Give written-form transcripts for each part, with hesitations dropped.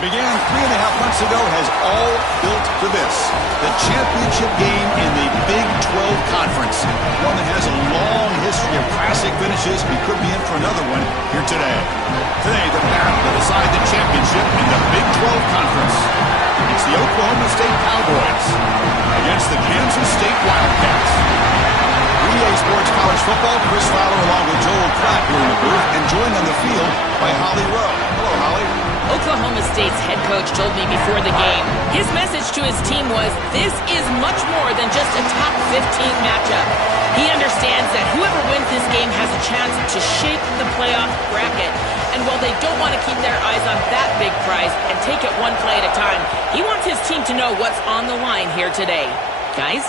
began 3.5 months ago has all built to this. The championship game in the Big 12 Conference. One that has a long history of classic finishes. We could be in for another one here today. Today, the battle to decide the championship in the Big 12 Conference. It's the Oklahoma State Cowboys against the Kansas State Wildcats. EA Sports College Football, Chris Fowler along with Joel Klatt here in the booth, and joined on the field by Holly Rowe. Hello, Holly. Oklahoma State's head coach told me before the game, his message to his team was, this is much more than just a top 15 matchup. He understands that whoever wins this game has a chance to shape the playoff bracket. And while they don't want to keep their eyes on that big prize and take it one play at a time, he wants his team to know what's on the line here today. Guys?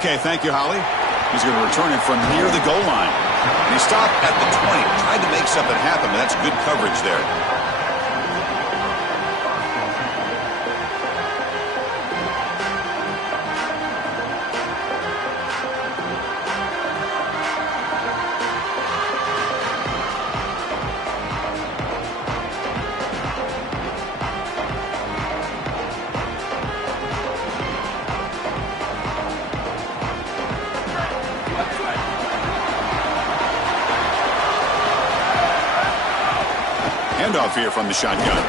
Okay, thank you, Holly. He's going to return it from near the goal line. And he stopped at the 20, tried to make something happen, but that's good coverage there. Handoff here from the shotgun.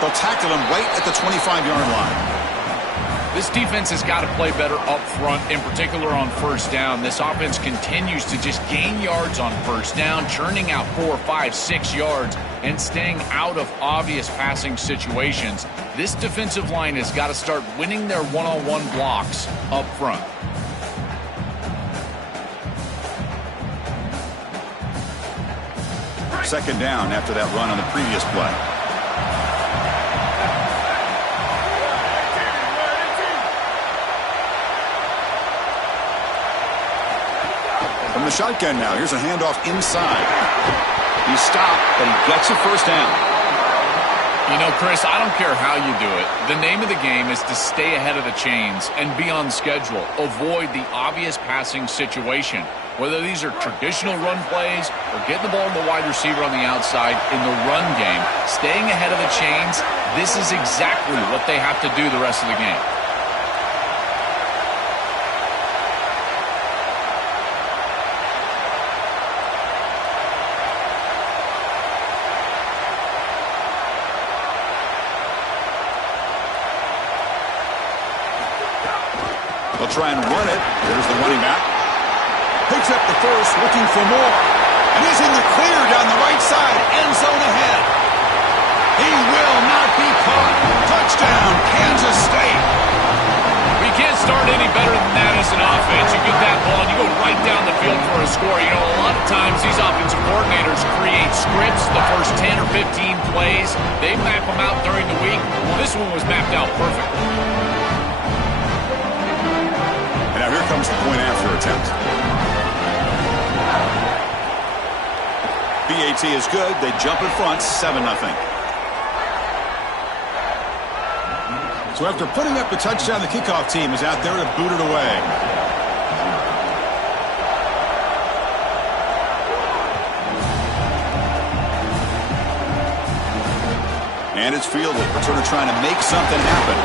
They'll tackle him right at the 25-yard line. This defense has got to play better up front, in particular on first down. This offense continues to just gain yards on first down, churning out 4, 5, 6 yards, and staying out of obvious passing situations. This defensive line has got to start winning their one-on-one blocks up front. Second down after that run on the previous play. From the shotgun now, here's a handoff inside. He stopped, but he gets a first down. You know, Chris, I don't care how you do it. The name of the game is to stay ahead of the chains and be on schedule. Avoid the obvious passing situation. Whether these are traditional run plays or getting the ball to the wide receiver on the outside in the run game, staying ahead of the chains, this is exactly what they have to do the rest of the game. They'll try and run it. There's the running back. Picks up the first, looking for more. And he's in the clear down the right side. End zone ahead. He will not be caught. Touchdown, Kansas State. We can't start any better than that as an offense. You get that ball and you go right down the field for a score. You know, a lot of times these offensive coordinators create scripts the first 10 or 15 plays. They map them out during the week. Well, this one was mapped out perfectly. And now here comes the point after attempt. BAT is good. They jump in front, 7-0. So after putting up the touchdown, the kickoff team is out there to boot it away. And it's fielded. Returner trying to make something happen.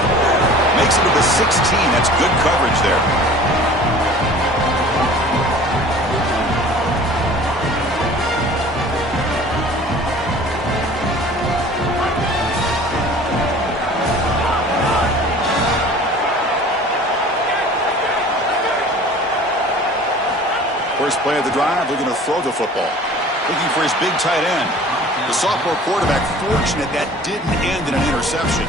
Makes it to the 16. That's good coverage there. First play of the drive, they're going to throw the football. Looking for his big tight end. The sophomore quarterback fortunate that didn't end in an interception.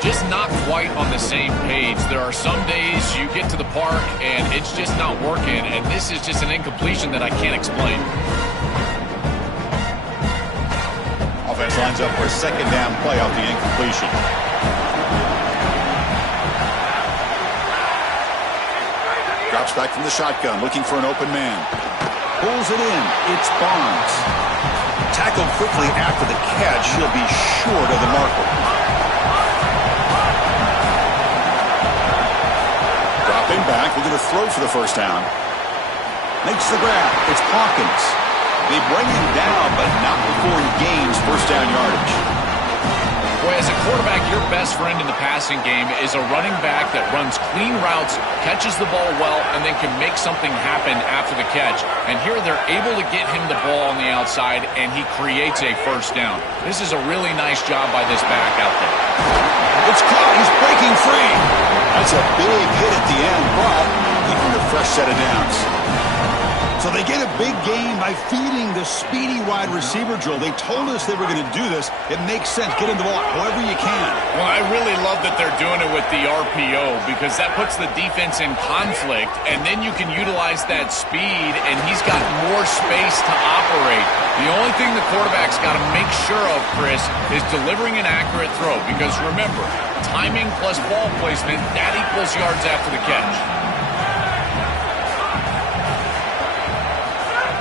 Just not quite on the same page. There are some days you get to the park and it's just not working, and this is just an incompletion that I can't explain. Offense lines up for a second down play off the incompletion. Drops back from the shotgun, looking for an open man. Pulls it in. It's Barnes. Tackled quickly after the catch. He'll be short of the marker. Dropping back, looking to throw for the first down. Makes the grab. It's Hawkins. They bring him down, but not before he gains first down yardage. Boy, as a quarterback, your best friend in the passing game is a running back that runs clean routes, catches the ball well, and then can make something happen after the catch. And here they're able to get him the ball on the outside, and he creates a first down. This is a really nice job by this back out there. It's caught. He's breaking free. That's a big hit at the end, but he earned a fresh set of downs. So they get a big gain by feeding the speedy wide receiver drill. They told us they were going to do this. It makes sense. Get him the ball however you can. Well, I really love that they're doing it with the RPO because that puts the defense in conflict, and then you can utilize that speed, and he's got more space to operate. The only thing the quarterback's got to make sure of, Chris, is delivering an accurate throw because, remember, timing plus ball placement, that equals yards after the catch.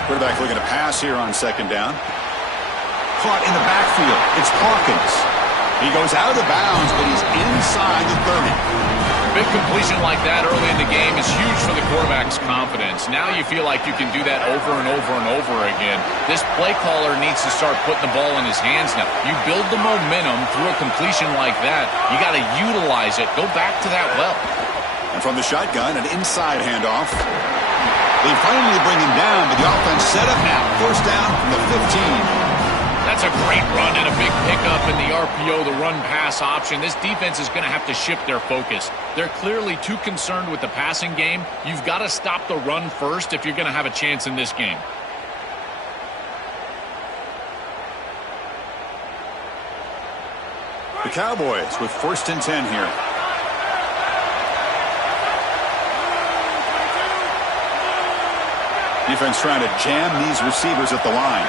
Quarterback looking to pass here on second down. Caught in the backfield. It's Hawkins. He goes out of bounds, but he's inside the 30. A big completion like that early in the game is huge for the quarterback's confidence. Now you feel like you can do that over and over and over again. This play caller needs to start putting the ball in his hands now. You build the momentum through a completion like that. You got to utilize it. Go back to that well. And from the shotgun, an inside handoff. They finally bring him down, but the offense set up now. First down from the 15. That's a great run and a big pickup in the RPO, the run-pass option. This defense is going to have to shift their focus. They're clearly too concerned with the passing game. You've got to stop the run first if you're going to have a chance in this game. The Cowboys with first and 10 here. Defense trying to jam these receivers at the line.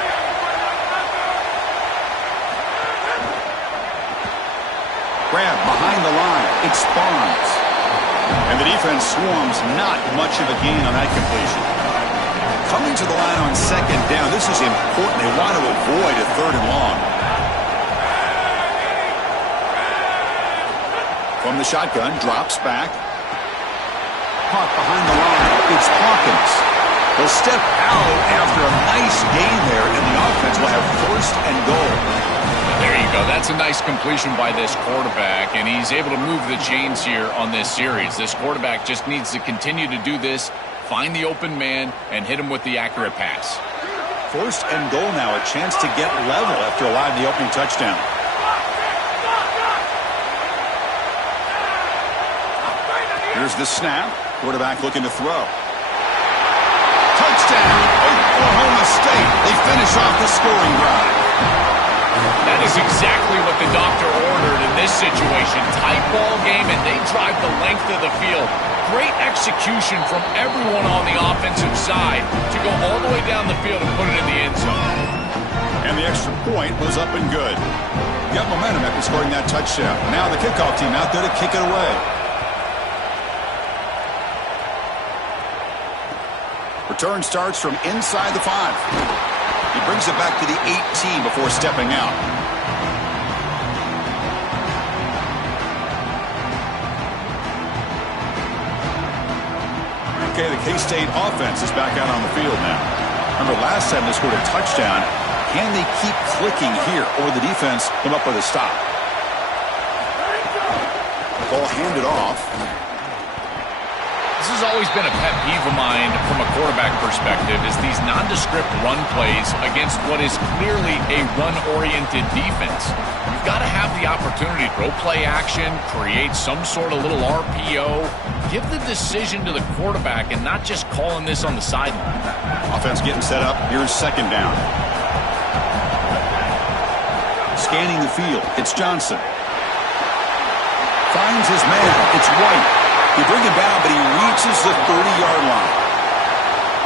Grab behind the line. It's Barnes. And the defense swarms. Not much of a gain on that completion. Coming to the line on second down. This is important. They want to avoid a third and long. From the shotgun, drops back. Caught behind the line. It's Hawkins. They'll step out after a nice gain there, and the offense will have first and goal. There you go. That's a nice completion by this quarterback, and he's able to move the chains here on this series. This quarterback just needs to continue to do this, find the open man, and hit him with the accurate pass. First and goal now, a chance to get level after allowing the opening touchdown. Here's the snap. Quarterback looking to throw. Touchdown, Oklahoma State. They finish off the scoring drive. That is exactly what the doctor ordered in this situation. Tight ball game, and they drive the length of the field. Great execution from everyone on the offensive side to go all the way down the field and put it in the end zone. And the extra point was up and good. Got momentum after scoring that touchdown. Now the kickoff team out there to kick it away. Return starts from inside the 5. He brings it back to the 18 before stepping out. Okay, the K-State offense is back out on the field now. Remember, last time they scored a touchdown. Can they keep clicking here, or the defense come up with a stop? Ball handed off. This has always been a pet peeve of mine from a quarterback perspective is these nondescript run plays against what is clearly a run-oriented defense. You've got to have the opportunity to throw play action, create some sort of little RPO, give the decision to the quarterback and not just calling this on the sideline. Offense getting set up. Here's second down. Scanning the field. It's Johnson. Finds his man. It's White. They bring him down, but he reaches the 30-yard line.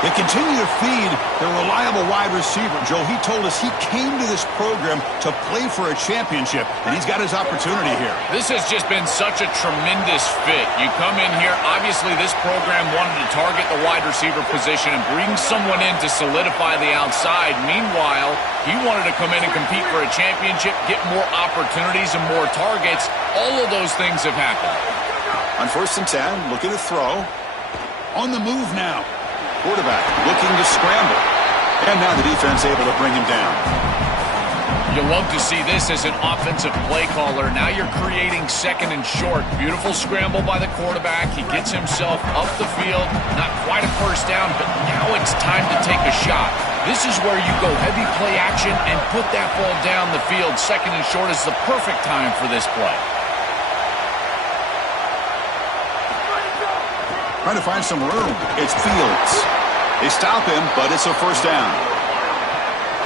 They continue to feed their reliable wide receiver. Joe, he told us he came to this program to play for a championship, and he's got his opportunity here. This has just been such a tremendous fit. You come in here, obviously this program wanted to target the wide receiver position and bring someone in to solidify the outside. Meanwhile, he wanted to come in and compete for a championship, get more opportunities and more targets. All of those things have happened. On first and 10, looking to throw. On the move now. Quarterback looking to scramble. And now the defense able to bring him down. You love to see this as an offensive play caller. Now you're creating second and short. Beautiful scramble by the quarterback. He gets himself up the field. Not quite a first down, but now it's time to take a shot. This is where you go heavy play action and put that ball down the field. Second and short is the perfect time for this play. Trying to find some room. It's Fields. They stop him, but it's a first down.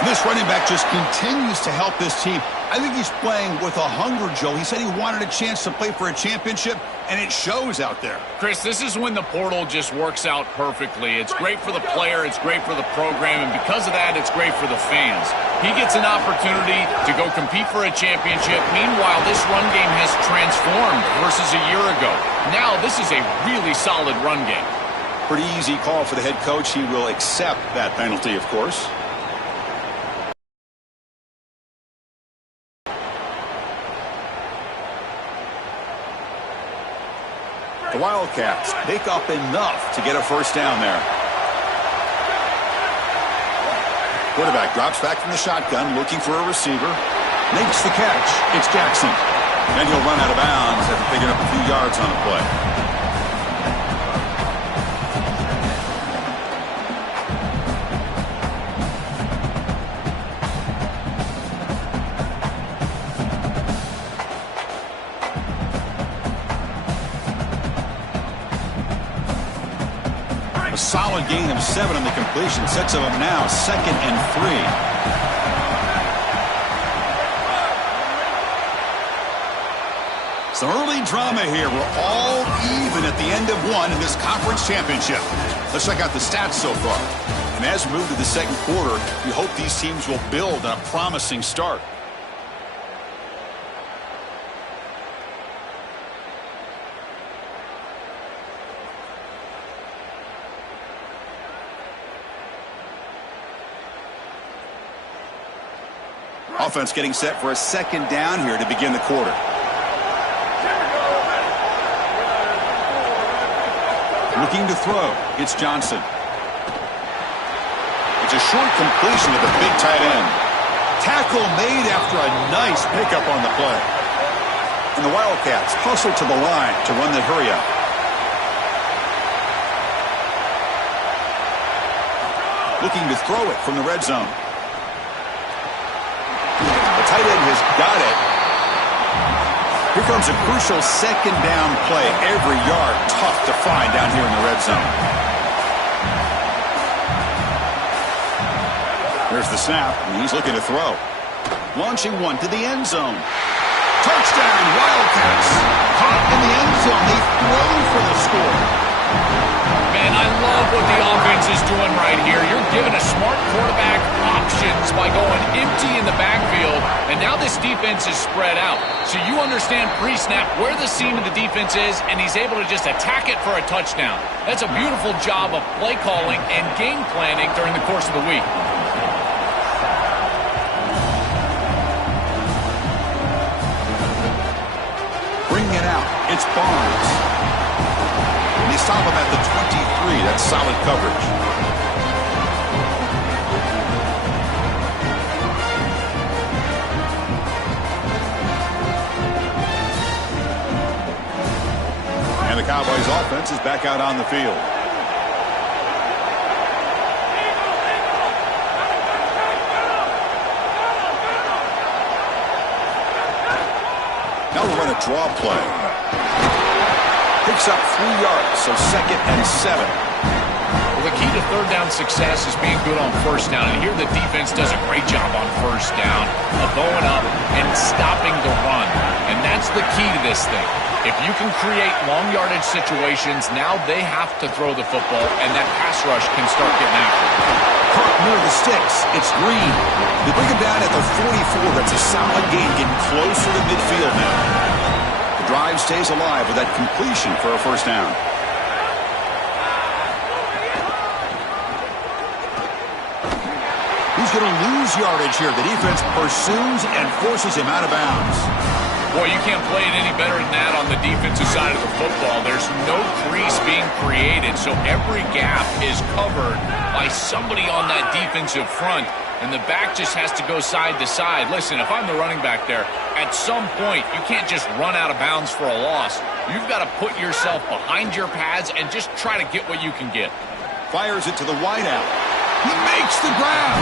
This running back just continues to help this team. I think he's playing with a hunger, Joe. He said he wanted a chance to play for a championship, and it shows out there. Chris, this is when the portal just works out perfectly. It's great for the player, it's great for the program, and because of that, it's great for the fans. He gets an opportunity to go compete for a championship. Meanwhile, this run game has transformed versus a year ago. Now, this is a really solid run game. Pretty easy call for the head coach. He will accept that penalty, of course. The Wildcats pick up enough to get a first down there. Quarterback drops back from the shotgun, looking for a receiver. Makes the catch. It's Jackson. And he'll run out of bounds after picking up a few yards on the play. A solid gain of 7 on the completion. Sets him up now 2nd and 3. Some early drama here. We're all even at the end of one in this conference championship. Let's check out the stats so far. And as we move to the second quarter, we hope these teams will build on a promising start. Offense getting set for a second down here to begin the quarter. Looking to throw. It's Johnson. It's a short completion to the big tight end. Tackle made after a nice pickup on the play. And the Wildcats hustle to the line to run the hurry up. Looking to throw it from the red zone. Tight end has got it. Here comes a crucial second down play. Every yard tough to find down here in the red zone. There's the snap, and he's looking to throw. Launching one to the end zone. Touchdown, Wildcats. Caught in the end zone. They throw for the score. Man, I love what the offense is doing right here. You're giving a smart quarterback options by going empty in the backfield, and now this defense is spread out. So you understand pre-snap where the seam of the defense is, and he's able to just attack it for a touchdown. That's a beautiful job of play calling and game planning during the course of the week. Bringing it out, it's Barnes. And they stop him at the 23. That's solid coverage. And the Cowboys offense is back out on the field. Now we'll run a draw play. Picks up 3 yards, so 2nd and 7. Well, the key to third down success is being good on first down. And here the defense does a great job on first down of going up and stopping the run. And that's the key to this thing. If you can create long yardage situations, now they have to throw the football, and that pass rush can start getting after it. Caught near the sticks. It's Green. They bring him down at the 44. That's a solid gain, getting closer to midfield now. The drive stays alive with that completion for a first down. He's going to lose yardage here. The defense pursues and forces him out of bounds. Boy, you can't play it any better than that on the defensive side of the football. There's no crease being created, so every gap is covered by somebody on that defensive front. and the back just has to go side to side. Listen, if I'm the running back there, at some point, you can't just run out of bounds for a loss. You've got to put yourself behind your pads and just try to get what you can get. Fires it to the wideout. He makes the grab.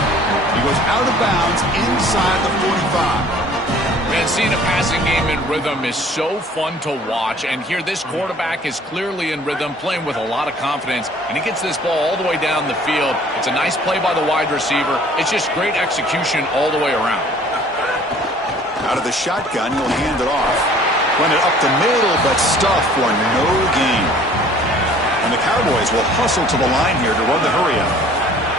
He goes out of bounds inside the 45. Man, seeing a passing game in rhythm is so fun to watch. And here, this quarterback is clearly in rhythm, playing with a lot of confidence. And he gets this ball all the way down the field. It's a nice play by the wide receiver. It's just great execution all the way around. Out of the shotgun, he'll hand it off. Run it up the middle, but stuff for no gain. And the Cowboys will hustle to the line here to run the hurry up.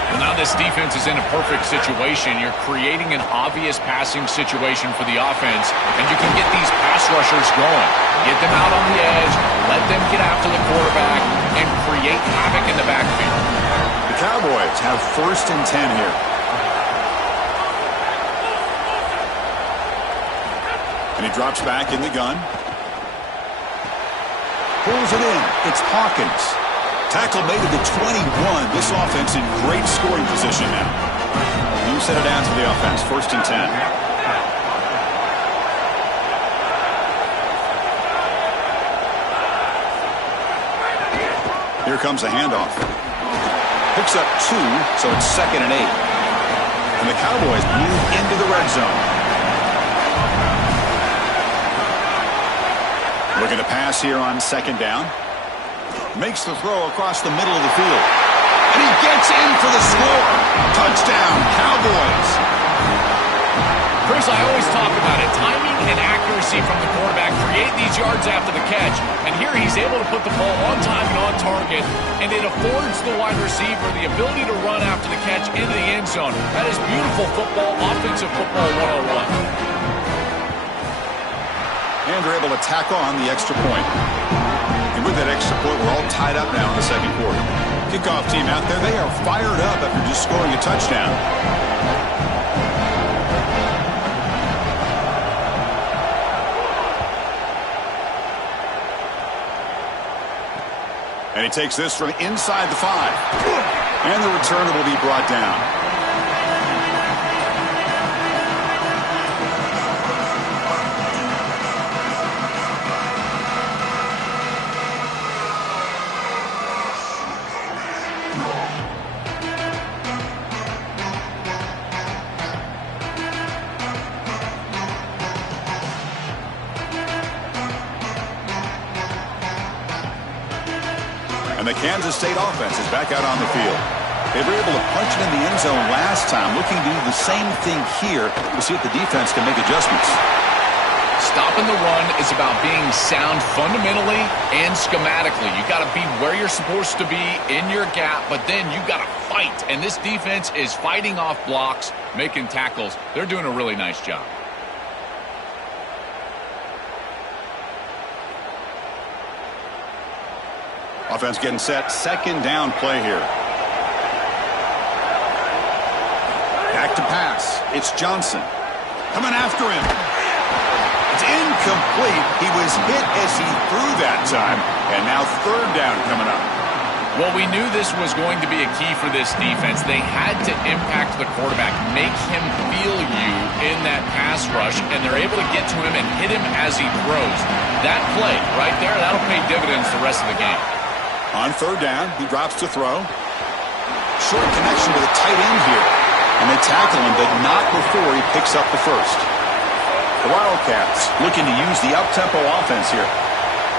Well, now this defense is in a perfect situation. You're creating an obvious passing situation for the offense, and you can get these pass rushers going. Get them out on the edge, let them get after the quarterback, and create havoc in the backfield. The Cowboys have 1st and 10 here. And he drops back in the gun. Pulls it in. It's Hawkins. Tackle made at the 21. This offense in great scoring position now. You set it down to the offense. 1st and 10. Here comes a handoff. Picks up 2, so it's 2nd and 8. And the Cowboys move into the red zone. Looking to pass here on 2nd down. Makes the throw across the middle of the field. And he gets in for the score. Touchdown, Cowboys. Chris, I always talk about it. Timing and accuracy from the quarterback create these yards after the catch. And here he's able to put the ball on time and on target. And it affords the wide receiver the ability to run after the catch into the end zone. That is beautiful football, offensive football 101. And they're able to tack on the extra point. And with that extra point, we're all tied up now in the 2nd quarter. Kickoff team out there, they are fired up after just scoring a touchdown. And he takes this from inside the 5. And the returner will be brought down. And the Kansas State offense is back out on the field. They were able to punch it in the end zone last time, looking to do the same thing here. We'll see if the defense can make adjustments. Stopping the run is about being sound fundamentally and schematically. You got to be where you're supposed to be in your gap, but then you got to fight. And this defense is fighting off blocks, making tackles. They're doing a really nice job. Offense getting set. 2nd down play here. Back to pass. It's Johnson. Coming after him. It's incomplete. He was hit as he threw that time. And now 3rd down coming up. Well, we knew this was going to be a key for this defense. They had to impact the quarterback, make him feel you in that pass rush, and they're able to get to him and hit him as he throws. That play right there, that'll pay dividends the rest of the game. On 3rd down, he drops to throw. Short connection to the tight end here. And they tackle him, but not before he picks up the 1st. The Wildcats looking to use the up-tempo offense here.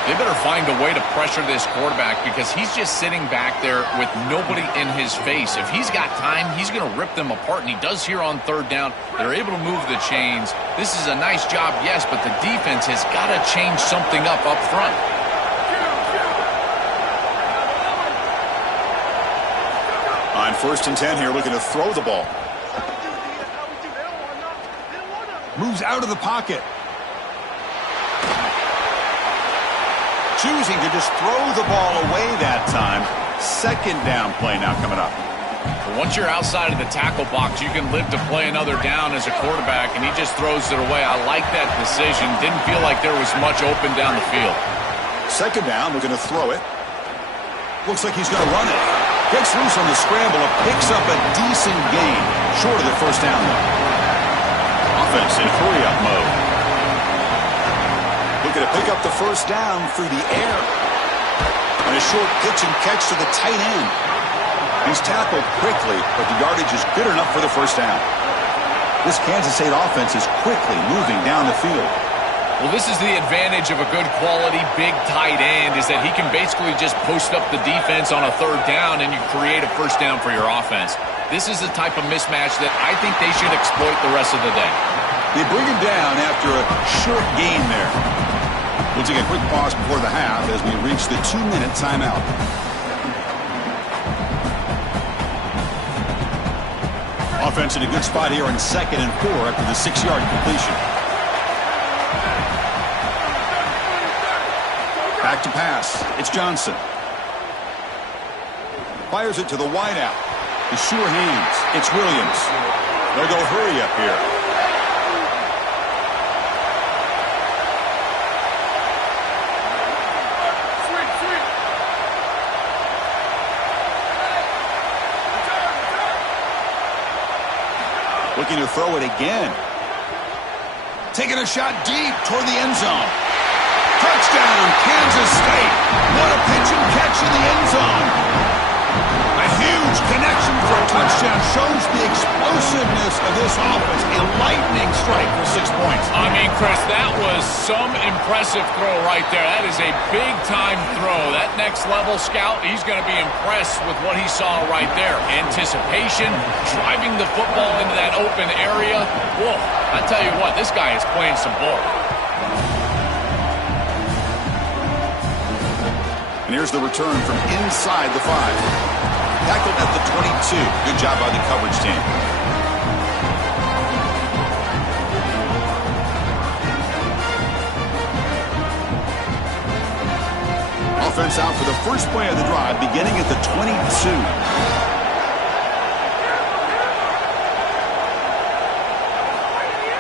They better find a way to pressure this quarterback because he's just sitting back there with nobody in his face. If he's got time, he's going to rip them apart, and he does here on 3rd down. They're able to move the chains. This is a nice job, yes, but the defense has got to change something up front. On 1st and 10 here, looking to throw the ball. Moves out of the pocket. Choosing to just throw the ball away that time. 2nd down play now coming up. Once you're outside of the tackle box, you can live to play another down as a quarterback, and he just throws it away. I like that decision. Didn't feel like there was much open down the field. 2nd down, looking to throw it. Looks like he's going to run it. Gets loose on the scramble and picks up a decent gain. Short of the first down, though. Offense in hurry-up mode. Looking to pick up the first down through the air. And a short pitch and catch to the tight end. He's tackled quickly, but the yardage is good enough for the first down. This Kansas State offense is quickly moving down the field. Well, this is the advantage of a good quality big tight end, is that he can basically just post up the defense on a third down and you create a first down for your offense. This is the type of mismatch that I think they should exploit the rest of the day. They bring him down after a short gain there. We'll take a quick pause before the half as we reach the 2-minute timeout. Offense in a good spot here on 2nd and 4 after the 6-yard completion. Back to pass. It's Johnson. Fires it to the wideout. The sure hands. It's Williams. They'll go hurry up here. Looking to throw it again. Taking a shot deep toward the end zone. Touchdown, Kansas State. What a pitch and catch in the end zone. A huge connection for a touchdown shows the explosiveness of this offense. A lightning strike for 6 points. I mean, Chris, that was some impressive throw right there. That is a big-time throw. That next-level scout, he's going to be impressed with what he saw right there. Anticipation, driving the football into that open area. Whoa, I tell you what, this guy is playing some ball. And here's the return from inside the 5. Tackled at the 22. Good job by the coverage team. Offense out for the first play of the drive, beginning at the 22.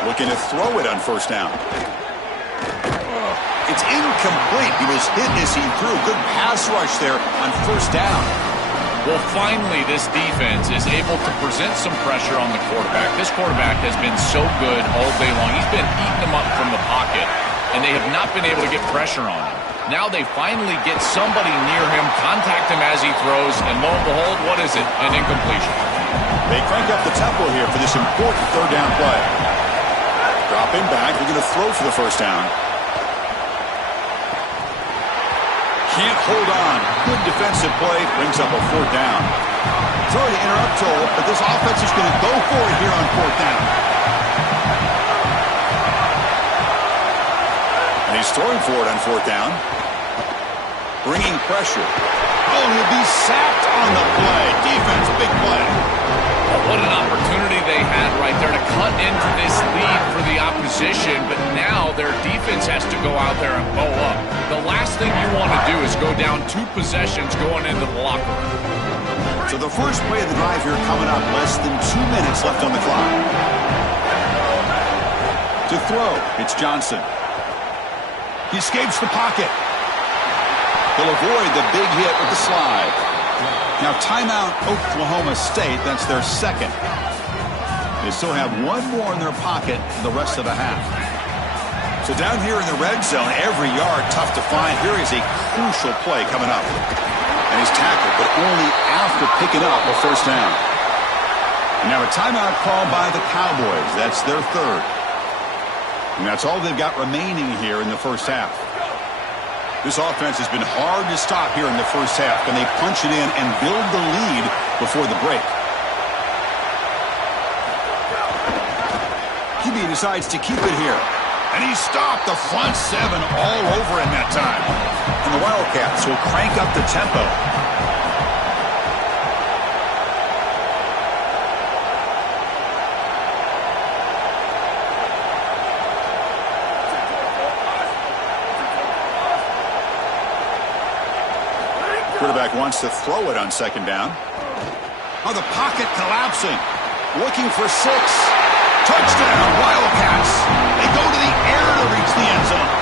Looking to throw it on first down. It's incomplete. He was hit as he threw. Good pass rush there on first down. Well, finally, this defense is able to present some pressure on the quarterback. This quarterback has been so good all day long. He's been eating them up from the pocket, and they have not been able to get pressure on him. Now they finally get somebody near him, contact him as he throws, and lo and behold, what is it? An incompletion. They crank up the tempo here for this important third down play. Drop in back. They're going to throw for the first down. Can't hold on. Good defensive play. Brings up a fourth down. Sorry to interrupt, Joel, but this offense is going to go for it here on fourth down. And he's throwing for it on fourth down. Bringing pressure. Oh, he'll be sacked on the play. Defense, big play. Well, what an opportunity they had right there to cut into this lead for the opposition, but now their defense has to go out there and bow up. The last thing you want to do is go down 2 possessions going into the locker room. So the first play of the drive here coming up, less than 2 minutes left on the clock. To throw, it's Johnson. He escapes the pocket. He'll avoid the big hit with the slide. Now timeout Oklahoma State, that's their second. They still have one more in their pocket the rest of the half. So down here in the red zone, every yard tough to find. Here is a crucial play coming up. And he's tackled, but only after picking up a first down. And now a timeout call by the Cowboys. That's their third. And that's all they've got remaining here in the first half. This offense has been hard to stop here in the first half. Can they punch it in and build the lead before the break? QB decides to keep it here. And he stopped the front 7 all over him that time. And the Wildcats will crank up the tempo. Quarterback wants to throw it on second down. Oh, the pocket collapsing. Looking for 6. Touchdown, Wildcats. They go to the air to reach the end zone.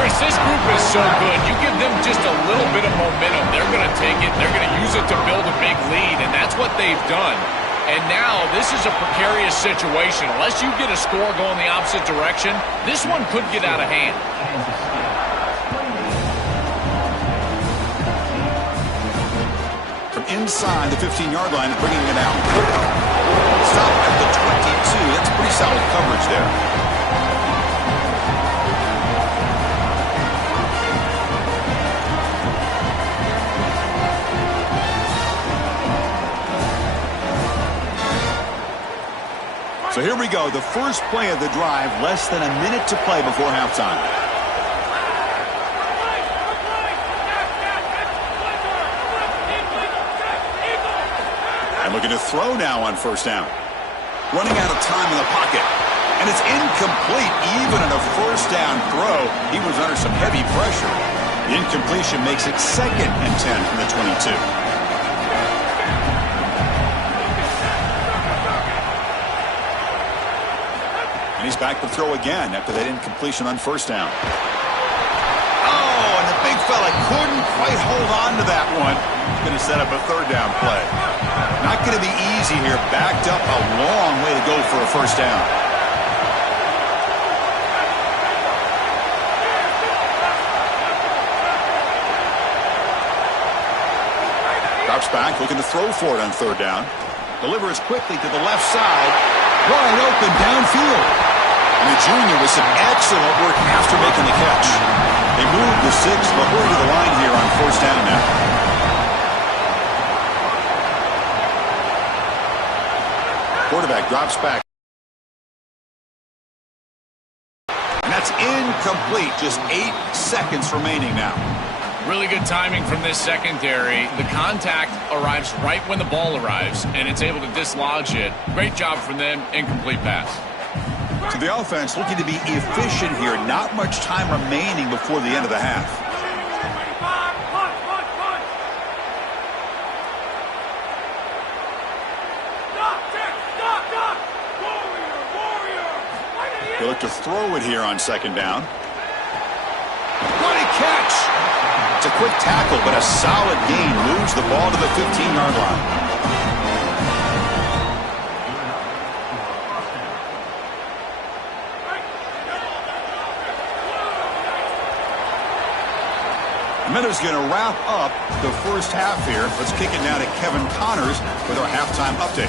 Chris, this group is so good. You give them just a little bit of momentum, they're going to take it, they're going to use it to build a big lead, and that's what they've done. And now this is a precarious situation. Unless you get a score going the opposite direction, this one could get out of hand. From inside the 15-yard line, bringing it out. Stop at the 22. That's pretty solid coverage there. So here we go, the first play of the drive, less than a minute to play before halftime. And looking to throw now on first down. Running out of time in the pocket. And it's incomplete, even in a first down throw. He was under some heavy pressure. The incompletion makes it 2nd and 10 from the 22. He's back to throw again after that incompletion on first down. Oh, and the big fella couldn't quite hold on to that one. He's going to set up a 3rd down play. Not going to be easy here. Backed up a long way to go for a first down. Drops back, looking to throw for it on 3rd down. Delivers quickly to the left side. Wide open downfield. And the junior with some excellent work after making the catch. They move the 6, but hurry to the line here on first down now. Quarterback drops back. And that's incomplete. Just 8 seconds remaining now. Really good timing from this secondary. The contact arrives right when the ball arrives, and it's able to dislodge it. Great job from them. Incomplete pass. So the offense looking to be efficient here. Not much time remaining before the end of the half. They look to throw it here on 2nd down. Great catch. It's a quick tackle, but a solid gain. Moves the ball to the 15-yard line. Minute's going to wrap up the first half here. Let's kick it now to Kevin Connors with our halftime update.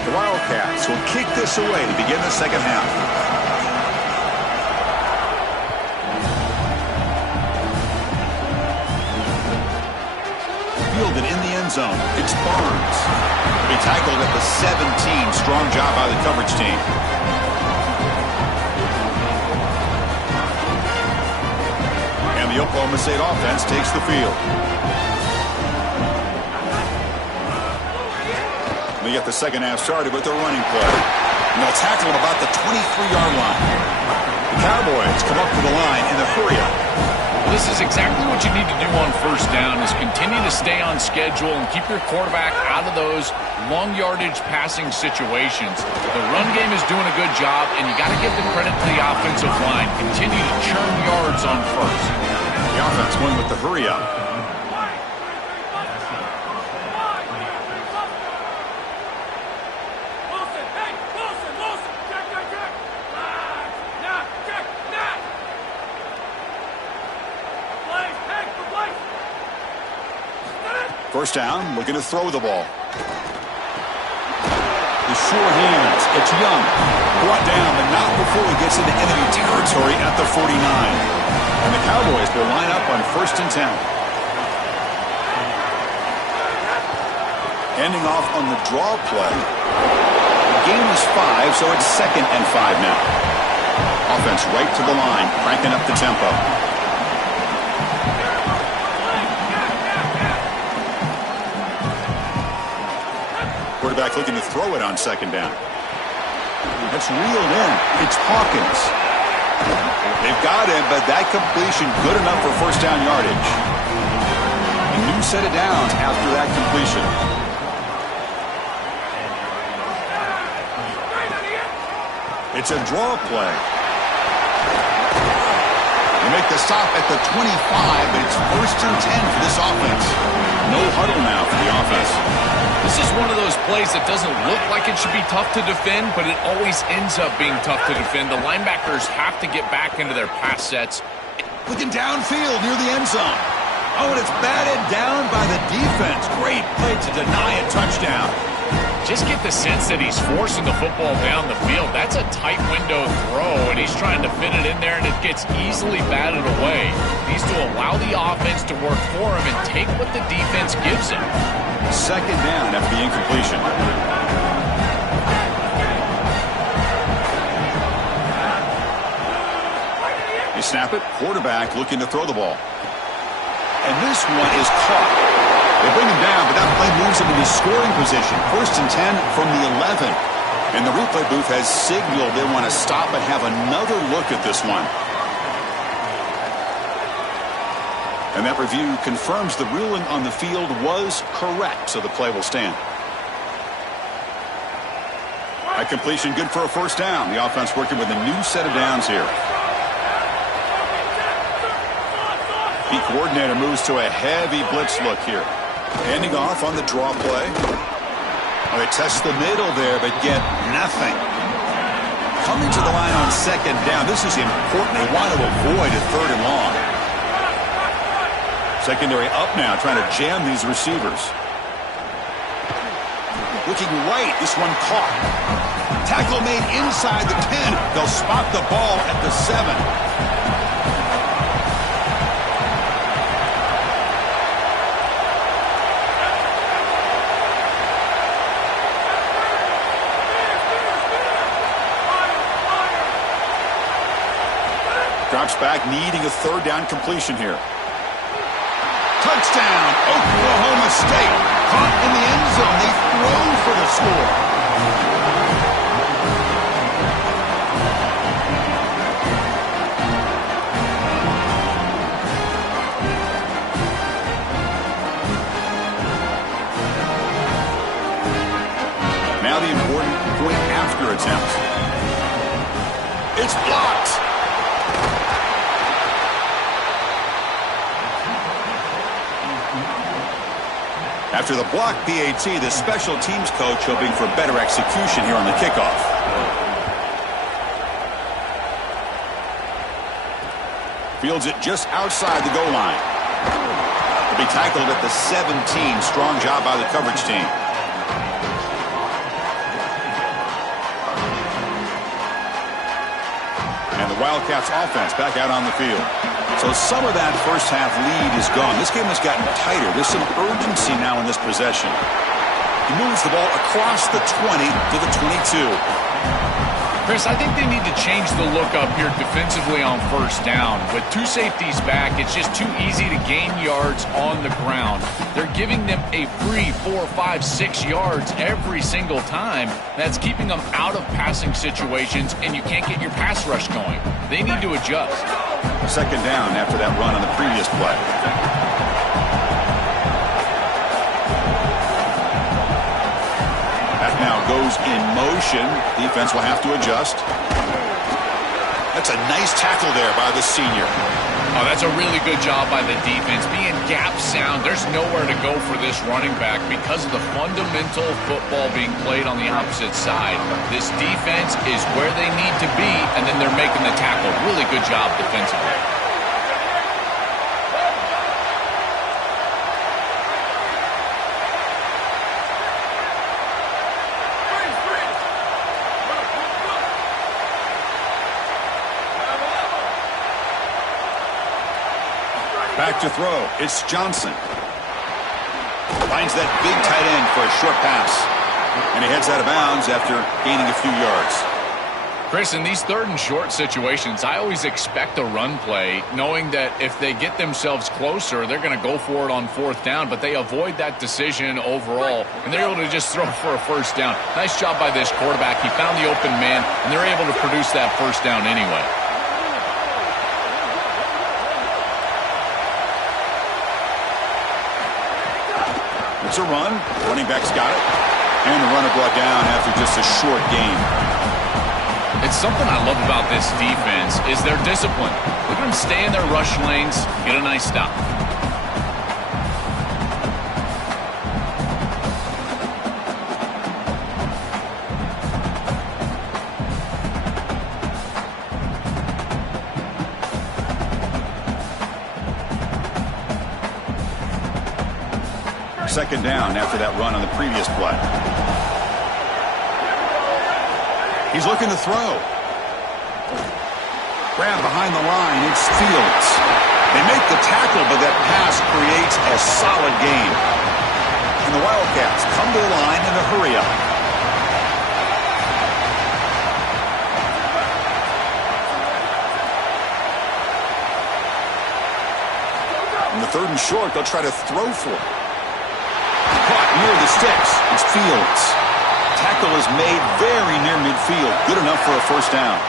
The Wildcats will kick this away to begin the second half. Fielded in the end zone. It's Barnes. He tackled at the 17. Strong job by the coverage team. The Oklahoma State offense takes the field. They get the second half started with their running play. And they'll tackle him about the 23-yard line. The Cowboys come up to the line in the hurry-up. Well, this is exactly what you need to do on first down, is continue to stay on schedule and keep your quarterback out of those long yardage passing situations. The run game is doing a good job, and you got to give the credit to the offensive line. Continue to churn yards on first. The offense won with the hurry-up. First down, looking to throw the ball. The sure hands, it's Young. Brought down, but not before he gets into enemy territory at the 49. And the Cowboys will line up on 1st and 10. Handing off on the draw play. The gain is 5, so it's 2nd and 5 now. Offense right to the line, cranking up the tempo. Quarterback looking to throw it on 2nd down. That's reeled in. It's Hawkins. They've got him, but that completion good enough for first down yardage. And you set it down after that completion. It's a draw play. They make the stop at the 25, but it's 1st and 10 for this offense. No huddle now for the offense. This is one of those plays that doesn't look like it should be tough to defend, but it always ends up being tough to defend. The linebackers have to get back into their pass sets. Looking downfield near the end zone. Oh, and it's batted down by the defense. Great play to deny a touchdown. Just get the sense that he's forcing the football down the field. That's a tight window throw, and he's trying to fit it in there, and it gets easily batted away. He needs to allow the offense to work for him and take what the defense gives him. 2nd down after the incompletion. They snap it. Quarterback looking to throw the ball. And this one is caught. They bring him down, but that play moves him into scoring position. 1st and 10 from the 11. And the replay booth has signaled they want to stop and have another look at this one. And that review confirms the ruling on the field was correct, so the play will stand. That completion good for a 1st down. The offense working with a new set of downs here. The coordinator moves to a heavy blitz look here. Handing off on the draw play. Oh, they test the middle there, but get nothing. Coming to the line on 2nd down. This is important. They want to avoid a 3rd and long. Secondary up now, trying to jam these receivers. Looking right. This one caught. Tackle made inside the 10. They'll spot the ball at the 7. Drops back, needing a 3rd down completion here. Touchdown, Oklahoma State. Caught in the end zone. They throw for the score. Now the important point after attempt. It's blocked. After the block PAT, the special teams coach hoping for better execution here on the kickoff. Fields it just outside the goal line. He'll be tackled at the 17. Strong job by the coverage team. And the Wildcats offense back out on the field. So some of that first half lead is gone. This game has gotten tighter. There's some urgency now in this possession. He moves the ball across the 20 to the 22. Chris, I think they need to change the look up here defensively on 1st down. With 2 safeties back, it's just too easy to gain yards on the ground. They're giving them a free 4, 5, 6 yards every single time. That's keeping them out of passing situations, and you can't get your pass rush going. They need to adjust. 2nd down after that run on the previous play. That now goes in motion. Defense will have to adjust. That's a nice tackle there by the senior. Oh, that's a really good job by the defense. Being gap sound, there's nowhere to go for this running back because of the fundamental football being played on the opposite side. This defense is where they need to be, and then they're making the tackle. Really good job defensively. Back to throw. It's Johnson. Finds that big tight end for a short pass. And he heads out of bounds after gaining a few yards. Chris, in these 3rd and short situations, I always expect a run play, knowing that if they get themselves closer, they're going to go for it on 4th down, but they avoid that decision overall, and they're able to just throw for a 1st down. Nice job by this quarterback. He found the open man, and they're able to produce that 1st down anyway. It's a run. Running back's got it. And the runner brought down after just a short gain. It's something I love about this defense is their discipline. Look at them stay in their rush lanes, get a nice stop. Second down after that run on the previous play. He's looking to throw. Grab behind the line. It's Fields. They make the tackle, but that pass creates a solid gain. And the Wildcats come to the line in a hurry up. On the third and short, they'll try to throw for it. Caught near the sticks. It's Fields. Tackle is made very near midfield. Good enough for a first down.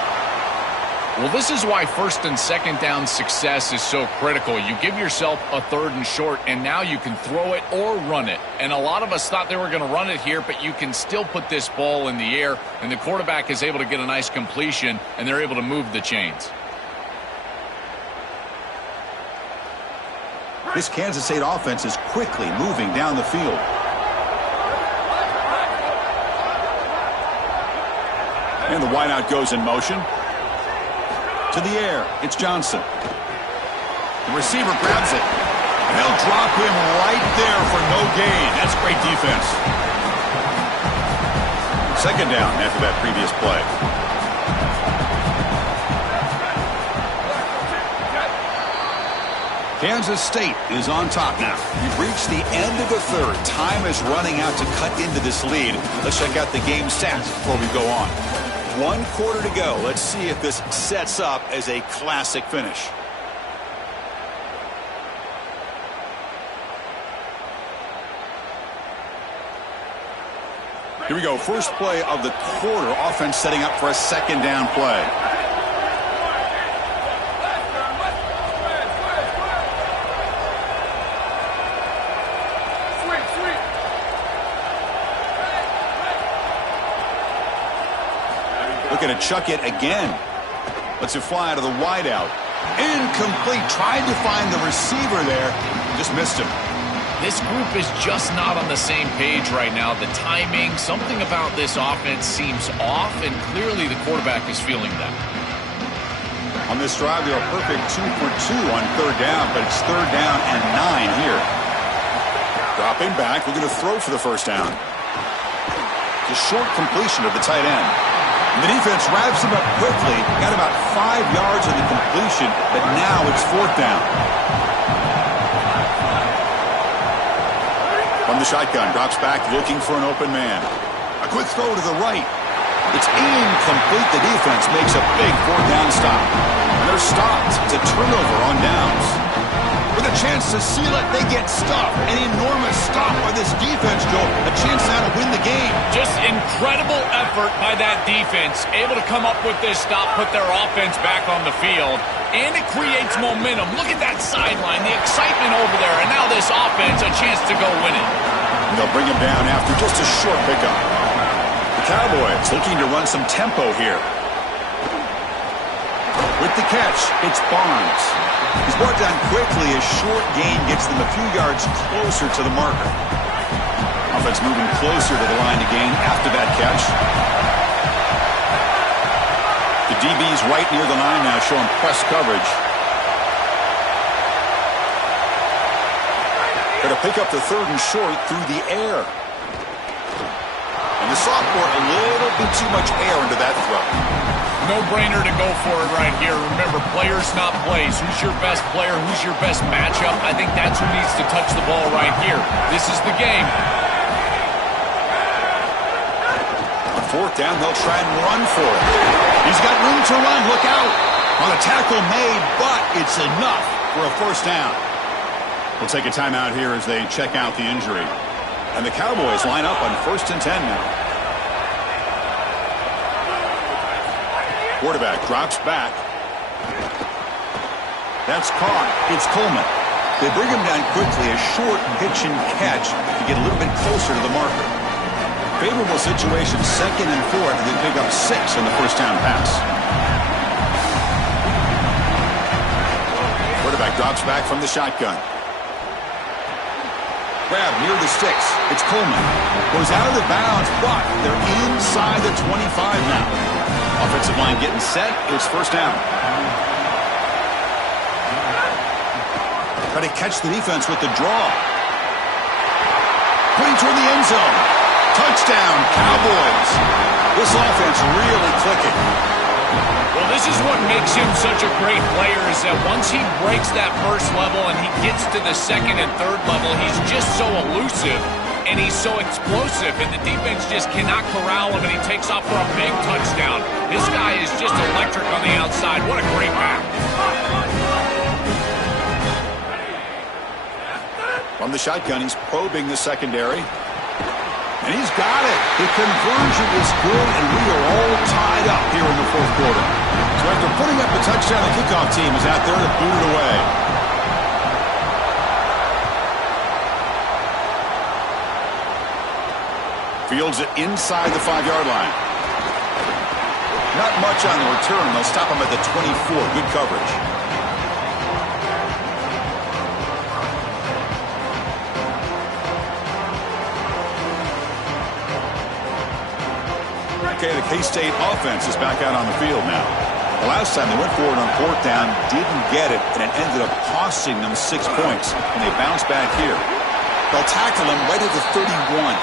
Well, this is why first and second down success is so critical. You give yourself a third and short, and now you can throw it or run it. And a lot of us thought they were going to run it here, but you can still put this ball in the air, and the quarterback is able to get a nice completion, and they're able to move the chains. This Kansas State offense is quickly moving down the field. And the wideout goes in motion. To the air, it's Johnson. The receiver grabs it. And they'll drop him right there for no gain. That's great defense. Second down after that previous play. Kansas State is on top now. We've reached the end of the third. Time is running out to cut into this lead. Let's check out the game stats before we go on. 1 quarter to go. Let's see if this sets up as a classic finish. Here we go. First play of the quarter. Offense setting up for a second down play. Looking to chuck it again. Lets it fly out of the wideout. Incomplete. Tried to find the receiver there. Just missed him. This group is just not on the same page right now. The timing, something about this offense seems off, and clearly the quarterback is feeling that. On this drive, they're a perfect 2 for 2 on third down, but it's third down and 9 here. Dropping back, we're going to throw for the first down. It's a short completion of the tight end. And the defense wraps him up quickly. Got about 5 yards on the completion, but now it's fourth down. From the shotgun, drops back looking for an open man. A quick throw to the right. It's incomplete. The defense makes a big fourth down stop. And they're stopped. It's a turnover on downs. With a chance to seal it, they get stuffed. An enormous stop by this defense, Joe. A chance now to win the game. Just incredible effort by that defense. Able to come up with this stop, put their offense back on the field. And it creates momentum. Look at that sideline, the excitement over there. And now this offense, a chance to go win it. And they'll bring him down after just a short pickup. The Cowboys looking to run some tempo here. With the catch, it's Barnes. He's brought down quickly. A short gain gets them a few yards closer to the marker. Offense moving closer to the line to gain after that catch. The DB's right near the line now, showing press coverage. Got to pick up the third and short through the air. And the sophomore, a little bit too much air into that throw. No-brainer to go for it right here. Remember, players, not plays. Who's your best player? Who's your best matchup? I think that's who needs to touch the ball right here. This is the game. On fourth down, they'll try and run for it. He's got room to run. Look out. On a tackle made, but it's enough for a first down. We'll take a timeout here as they check out the injury. And the Cowboys line up on 1st and 10 now. Quarterback drops back. That's caught. It's Coleman. They bring him down quickly. A short pitch and catch to get a little bit closer to the marker. Favorable situation, 2nd and 4, and they pick up 6 on the first down pass. Quarterback drops back from the shotgun. Grab near the sticks. It's Coleman. Goes out of the bounds, but they're inside the 25 now. Offensive line getting set. It's first down. Try to catch the defense with the draw. Pointing toward the end zone. Touchdown, Cowboys. This offense really clicking. Well, this is what makes him such a great player is that once he breaks that first level and he gets to the second and third level, he's just so elusive and he's so explosive, and the defense just cannot corral him, and he takes off for a big touchdown. This guy is just electric on the outside. What a great back. From the shotgun, he's probing the secondary. And he's got it. The conversion is good, and we are all tied up here in the fourth quarter. So after putting up a touchdown, the kickoff team is out there to boot it away. Fields it inside the 5-yard line. Not much on the return. They'll stop him at the 24. Good coverage. Okay, the K-State offense is back out on the field now. The last time they went for it on 4th down, didn't get it, and it ended up costing them 6 points, and they bounce back here. They'll tackle him right at the 31.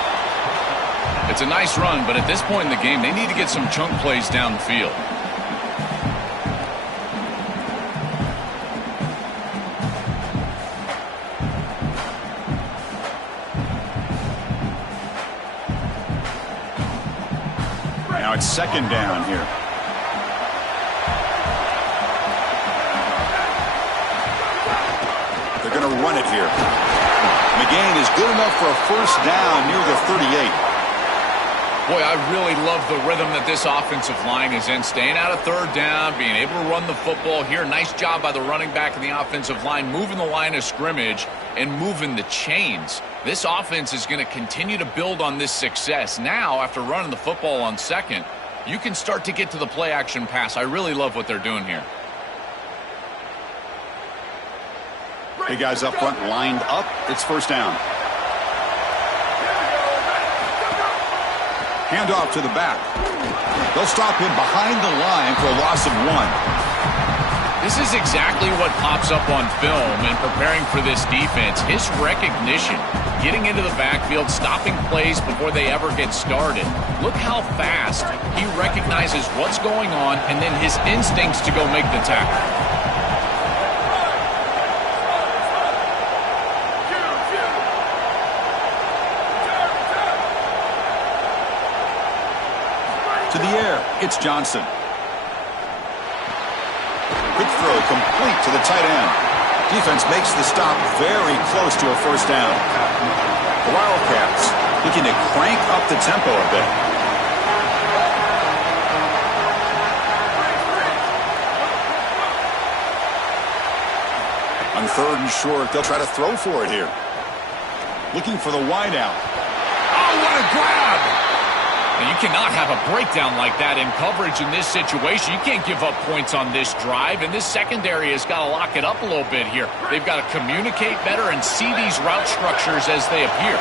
It's a nice run, but at this point in the game, they need to get some chunk plays down the field. Now it's 2nd down here. They're going to run it here. McGain is good enough for a first down near the 38. Boy, I really love the rhythm that this offensive line is in. Staying out of 3rd down, being able to run the football here. Nice job by the running back and the offensive line, moving the line of scrimmage and moving the chains. This offense is going to continue to build on this success. Now, after running the football on 2nd, you can start to get to the play-action pass. I really love what they're doing here. Big guys up front lined up. It's first down. Handoff to the back. They'll stop him behind the line for a loss of 1. This is exactly what pops up on film in preparing for this defense. His recognition, getting into the backfield, stopping plays before they ever get started. Look how fast he recognizes what's going on and then his instincts to go make the tackle. To the air, it's Johnson. Quick throw complete to the tight end. Defense makes the stop very close to a first down. The Wildcats looking to crank up the tempo a bit. On 3rd and short, they'll try to throw for it here. Looking for the wideout. Oh, what a grab! Now, you cannot have a breakdown like that in coverage in this situation. You can't give up points on this drive, and this secondary has got to lock it up a little bit here. They've got to communicate better and see these route structures as they appear.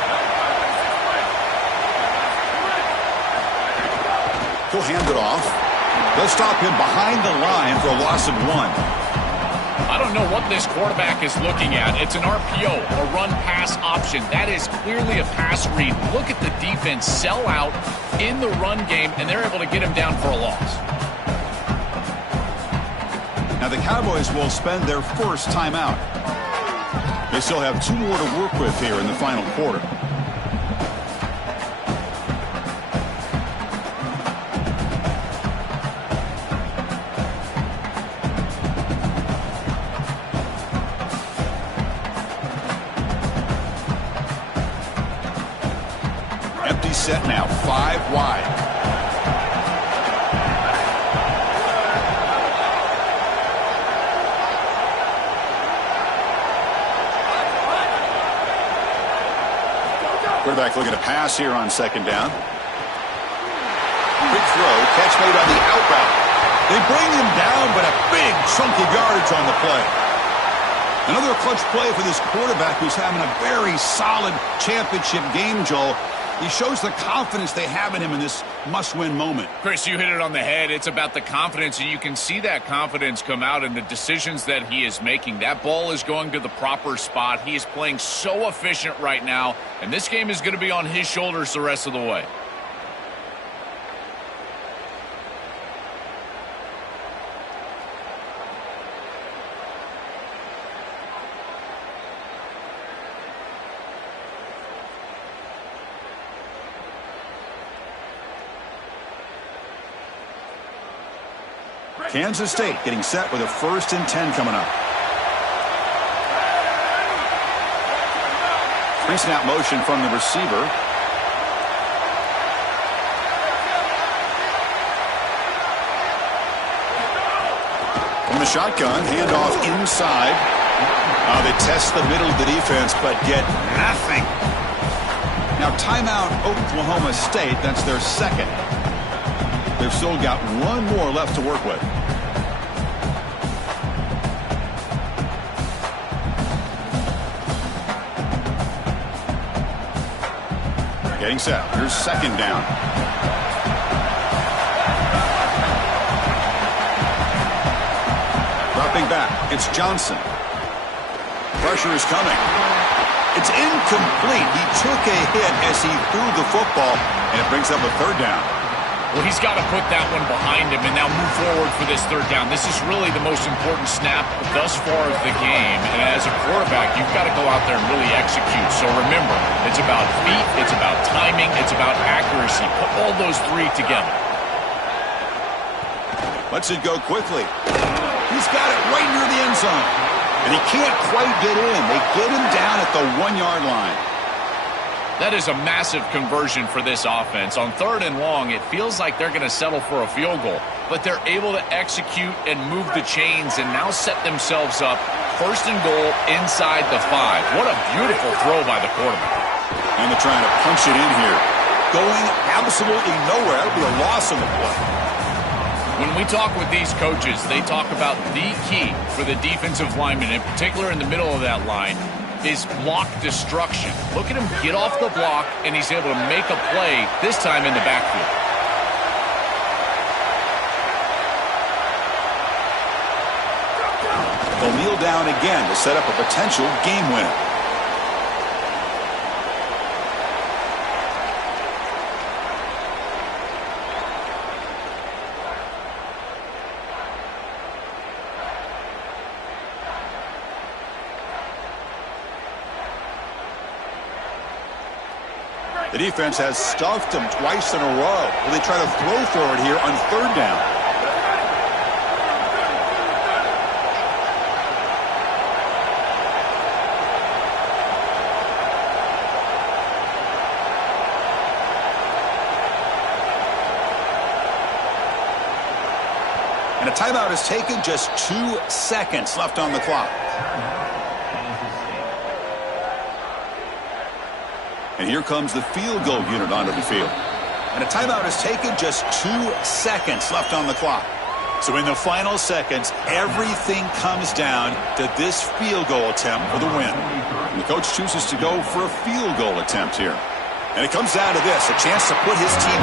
He'll hand it off. They'll stop him behind the line for a loss of 1. I don't know what this quarterback is looking at. It's an RPO, a run-pass option. That is clearly a pass read. Look at the defense sell out in the run game, and they're able to get him down for a loss. Now the Cowboys will spend their first timeout. They still have 2 more to work with here in the final quarter. Set now, 5 wide. Quarterback looking to pass here on 2nd down. throw. Catch made on the out route. They bring him down, but a big chunk of yardage on the play. Another clutch play for this quarterback who's having a very solid championship game, Joel. He shows the confidence they have in him in this must-win moment. Chris, you hit it on the head. It's about the confidence, and you can see that confidence come out in the decisions that he is making. That ball is going to the proper spot. He is playing so efficient right now, and this game is going to be on his shoulders the rest of the way. Kansas State getting set with a 1st and 10 coming up. Pre-snap motion from the receiver. From the shotgun, handoff inside. They test the middle of the defense, but get nothing. Now timeout Oklahoma State. That's their second. They've still got one more left to work with. Getting set. Here's 2nd down. Dropping back. It's Johnson. Pressure is coming. It's incomplete. He took a hit as he threw the football, and it brings up a 3rd down. Well, he's got to put that one behind him and now move forward for this 3rd down. This is really the most important snap thus far of the game. And as a quarterback, you've got to go out there and really execute. So remember, it's about feet, it's about timing, it's about accuracy. Put all those 3 together. Lets it go quickly. He's got it right near the end zone. And he can't quite get in. They get him down at the 1-yard line. That is a massive conversion for this offense. On 3rd and long, it feels like they're going to settle for a field goal. But they're able to execute and move the chains and now set themselves up 1st and goal inside the 5. What a beautiful throw by the quarterback. And they're trying to punch it in here. Going absolutely nowhere. That'll be a loss on the play. When we talk with these coaches, they talk about the key for the defensive lineman, in particular in the middle of that line, is block destruction. Look at him get off the block, and he's able to make a play, this time in the backfield. They'll kneel down again to set up a potential game winner. The defense has stuffed them twice in a row. Will they try to throw for it here on 3rd down? And a timeout is taken. Just 2 seconds left on the clock. And here comes the field goal unit onto the field. And a timeout is taken. Just 2 seconds left on the clock. So in the final seconds, everything comes down to this field goal attempt for the win. And the coach chooses to go for a field goal attempt here. And it comes down to this, a chance to put his team